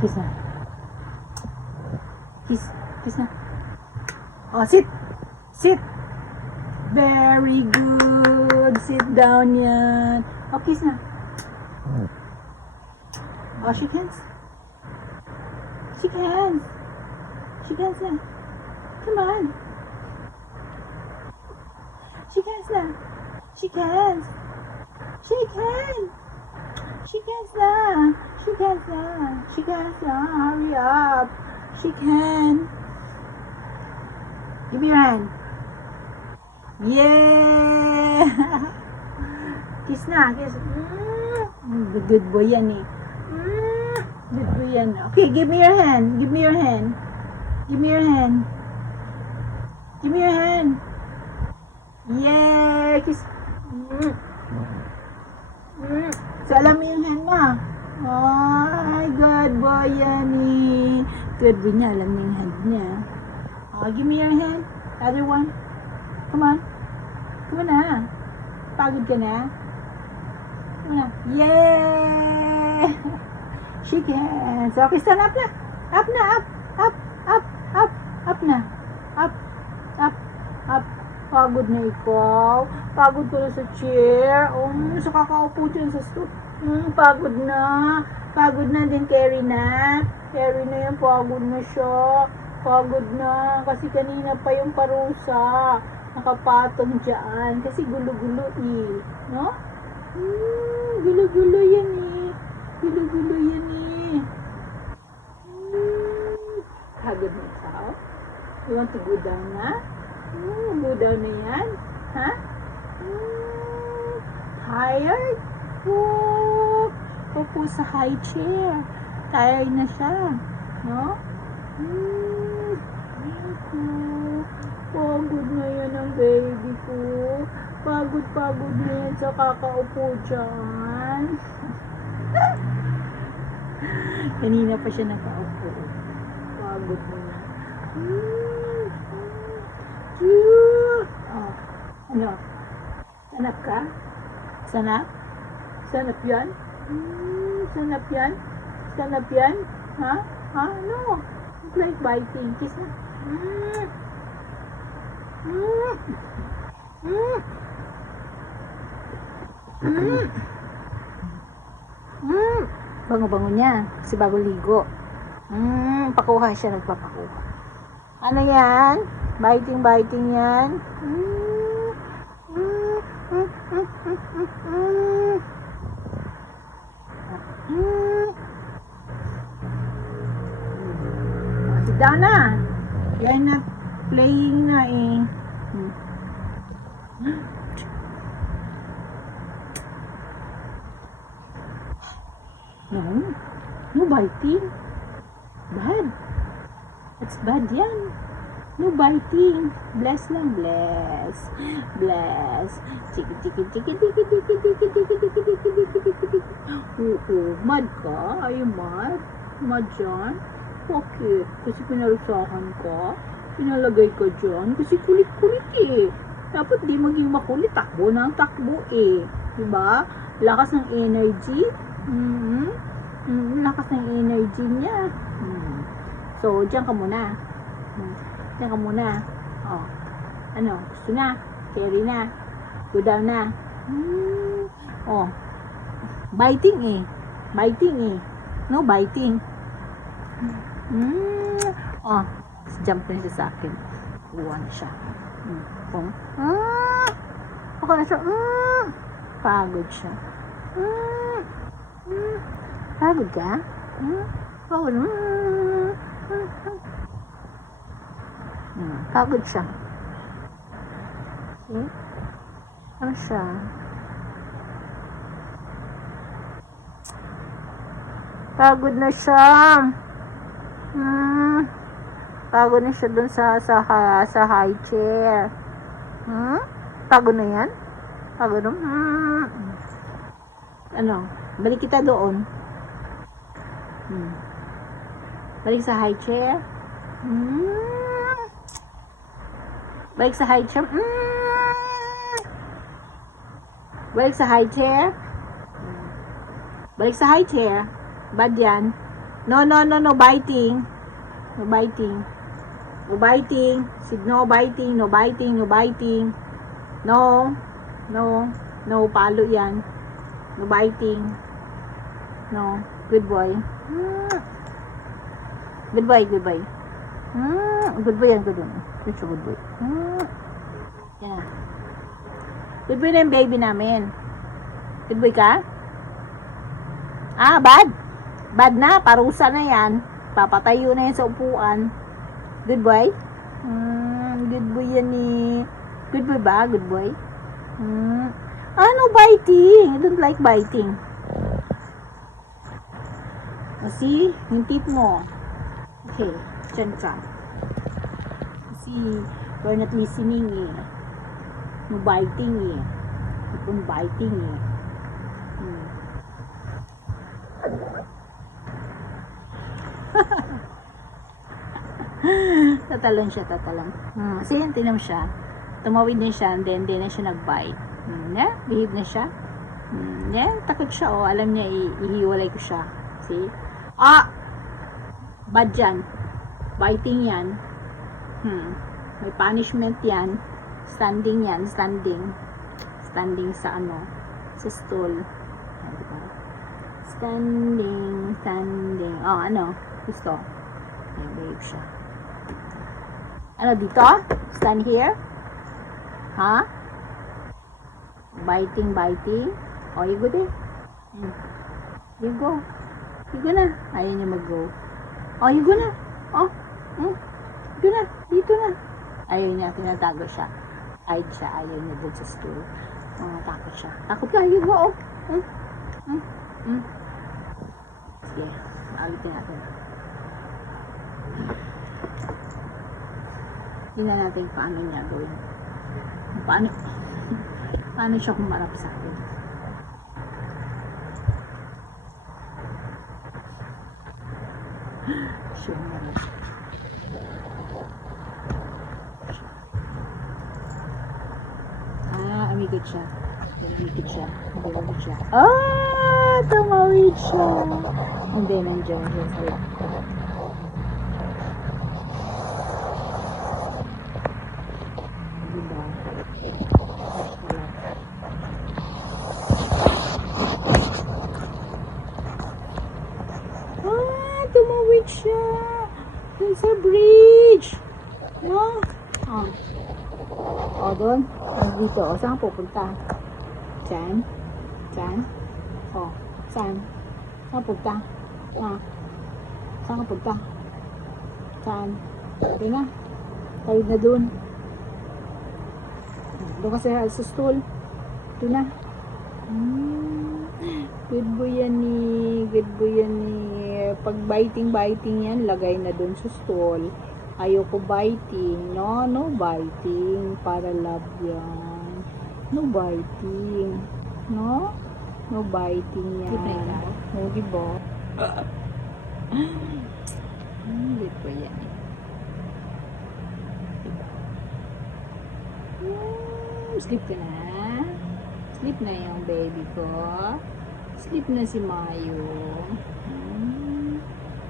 Kiss na. Kiss. Kiss na. Oh, sit. Sit. Very good. Sit down yan. Oh, kiss na. Oh, shake hands. Shake hands. Shake hands na. Come on. Shake hands na. Shake hands. Shake hands. Shake hands na. Shake hands na. Shake hands na. Hurry up. Shake hand. Give me your hand. Yeah! Kiss na. Kiss. Good boy yan eh. Good boy yan. Okay, give me your hand. Give me your hand. Give me your hand. Give me your hand. Yeah! Kiss. So, alam mo yung hand mo. Ay, good boy yan eh. Good boy niya. Alam mo yung hand niya. Oh, give me your hand. Other one. Come on. Come on na. Pagod ka na. Come on na. Yeah! Shake hands. Okay, stand up na. Up na, up. Up, up, up. Up na. Up, up, up. Pagod na ikaw. Pagod ka na sa chair. Sa kakaupo dyan sa stool. Pagod na. Pagod na din, Carrie na. Carrie na yan, pagod na siya. Pagod na. Kasi kanina pa yung parusa. Nakapatong dyan. Kasi gulo-gulo eh. No? Gulo-gulo yan eh. Gulo-gulo yan eh. Pagod na ikaw? You want to go down na? Go down na yan? Ha? Tired? Upo sa high chair. Tired na siya. No? Pagod na yan ang baby ko. Pagod na yan sa kakaupo dyan. Kanina pa siya nakaupo. Pagod na yan. Oh, ano? Sanap ka? Sanap? Sanap yan? Sanap yan? Sanap yan? Ha? Ha? No. It's like biting. Kiss na. Bango-bango niya. Kasi bago ligo. Pakuha siya. Nagpapakuha. Ano yan? Biting yan. Sit down na. You're not playing na eh. No biting. Bad. That's bad yan. No biting. Bless lang, bless. Bless. Chiki. Mad ka? Are you mad? Mad dyan? Bakit? Kasi pinarusahan ka? Pinalagay ka dyan? Kasi kulit-kulit eh. Dapat di maging makulit. Takbo na ang takbo eh. Diba? Lakas ng energy. Lakas ng energy niya. So, dyan ka muna. Diyan ka muna. Oh. Ano? Gusto na? Carry na? Go down na? Oh. Biting eh. Biting eh. No biting. Oh. Jump na siya sa akin. Kuha na siya. Oh. Ako na siya. Pagod siya. Pagod ka? Pagod. Pagod siya. See? Ano siya? Pagod na siya. Pagod na siya dun sa high chair. Pagod na yan? Pagod na? Ano? Balik kita doon. Balik sa high chair. Balik sa high chair. Balik sa high chair. Balik sa high chair. Bad yan. No, no, no, no biting. No biting. No biting. Sid no biting, no biting, no biting. No. No. No, palo yan. No biting. No. Good boy. Good boy, good boy. Good boy yan, good boy. You're so good boy. Yeah. Good boy na yung baby namin. Good boy ka? Ah, bad. Bad na, parusa na yan. Papatayo na yan sa upuan. Good boy? Good boy yan eh. Good boy ba? Good boy? Ano biting? I don't like biting. See? Yung teeth mo. Okay, dyan ka. See, you're not listening eh. No biting eh. Keep on biting eh. Tatalon siya, tatalon. Kasi yan, tinan mo siya. Tumawid din siya, and then na siya nag-bite. Yeah, behave na siya. Yeah, takot siya, oh. Alam niya, ihiwalay ko siya. See? Bad yan. Biting yan. May punishment yan. Standing yan, standing. Standing sa ano, sa stool. Standing, standing. Oh, ano? Gusto. May behave siya. Ano dito? Stand here? Ha? Biting, biting. Oh, you go there. You go. You go na. Ayaw niya mag-go. Oh, you go na. Oh. Go na. Dito na. Ayaw niya. Tinatago siya. Hide siya. Ayaw niya dun sa stool. Takot siya. Takot ka. You go. Sige. Alitin natin. Tingnan natin paano niya gawin. Paano siya kumarap sa akin. Siya kumarap. Umikot siya. Umikot siya. Umikot siya. Tumawid siya. Hindi, nandiyan siya sa laptop. Tumawid siya. Dun sa bridge. No? Doon. Dito. Saan ka pupunta? Saan? Saan? Saan? Saan punta? Saan ka punta? Saan? Doon na. Tayo na doon. Doon kasi sa stool. Doon na. Good boy yan eh. Good boy yan eh. Pag biting yan, lagay na doon sa stool. Ayoko biting. No biting. Para love yan. No biting. No biting yan. No, diba? Good boy yan eh. Sleep ka na. Sleep na yung baby ko. Sleep na si Mayo.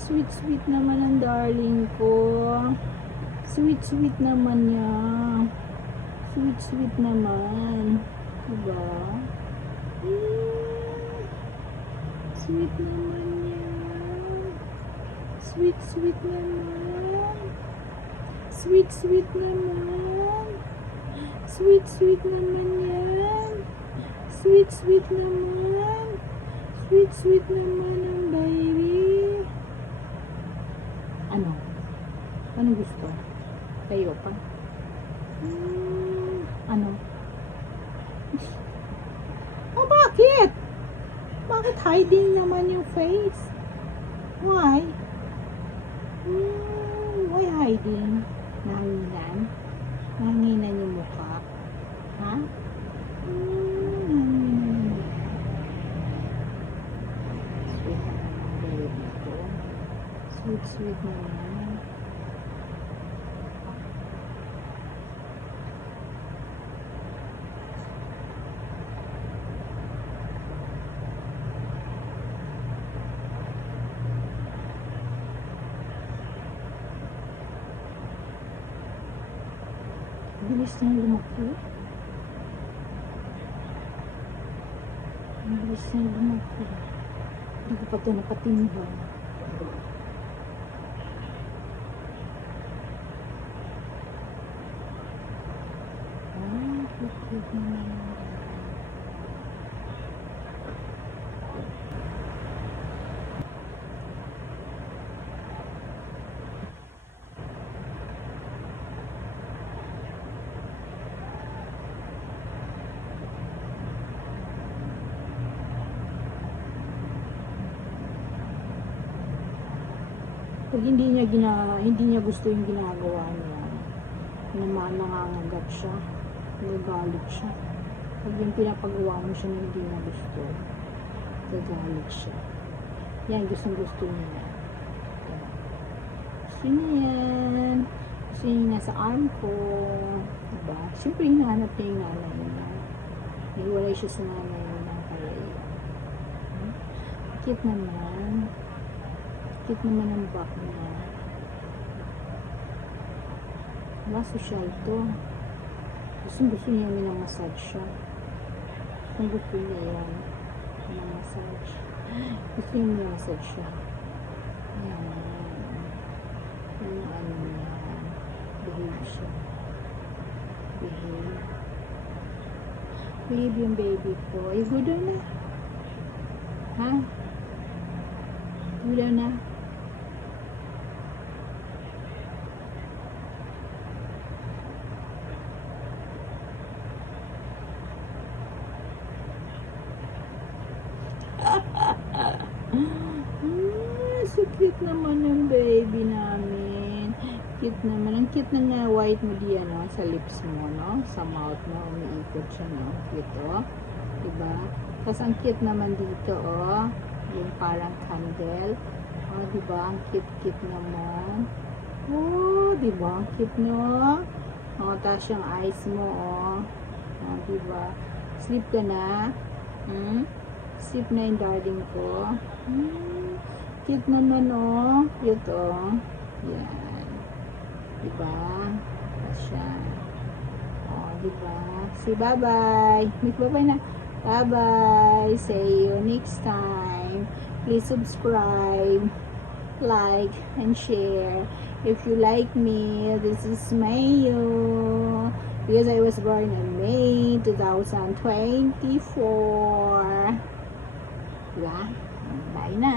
Sweet naman ang darling ko. Sweet naman niya. Sweet naman. Diba? Sweet naman niya. Sweet naman. Sweet naman. Sweet naman yan. Sweet naman. Sweet naman ang baby. Ano? Ano gusto? Tayo pa? Ano? Bakit? Bakit hiding naman yung face? Why? Why hiding? Nanginan? Nanginan yung mukha? Ha? Nanginan yung mukha. Sweet naman ang baby ko. Sweet naman. Bilis niya lumaki. Ang bilis niya lumaki. Hindi ko pa ito napatimbang. Cute naman. Pag hindi niya gusto yung ginagawa niya, nangangagat siya, nagalit siya. Pag yung pinapagawa mo siya na hindi niya gusto, nagalit siya. Yan, gusto niya. Gusto niya yan. Gusto niya nasa arm ko. Diba? Siyempre, hinahanap niya yung nanay niya. Nahiwalay siya sa nanay niya. Kaya yun. Cute naman. Cute naman ang back niya. Wala, social to. Gusto niya minamassage siya. Gusto niya yan. Minamassage. Gusto niya minamassage siya. Yan. Yan ang ano niya. Behave siya. Behave. Behave yung baby ko. Ay, good na. Ha? Good na. So cute naman yung baby namin. Cute naman. Ang cute ng white mo diyan, no? Sa lips mo, no? Sa mouth mo. Umiikot siya, no? Cute, oh. Diba? Tapos ang cute naman dito, oh. Yung parang candle. Oh, diba? Ang cute naman. Oh, diba? Ang cute, no? Oh, tapos yung eyes mo, oh. Oh, diba? Sleep ka na. Sleep na yung darling ko. Cute naman, oh. Cute, oh. Yan. Diba? Siya. Oh, diba? Say bye-bye. Bye-bye na. Bye-bye. See you next time. Please subscribe, like, and share. If you like me, this is Mayo. Because I was born in May 2024. Diba? Bye na.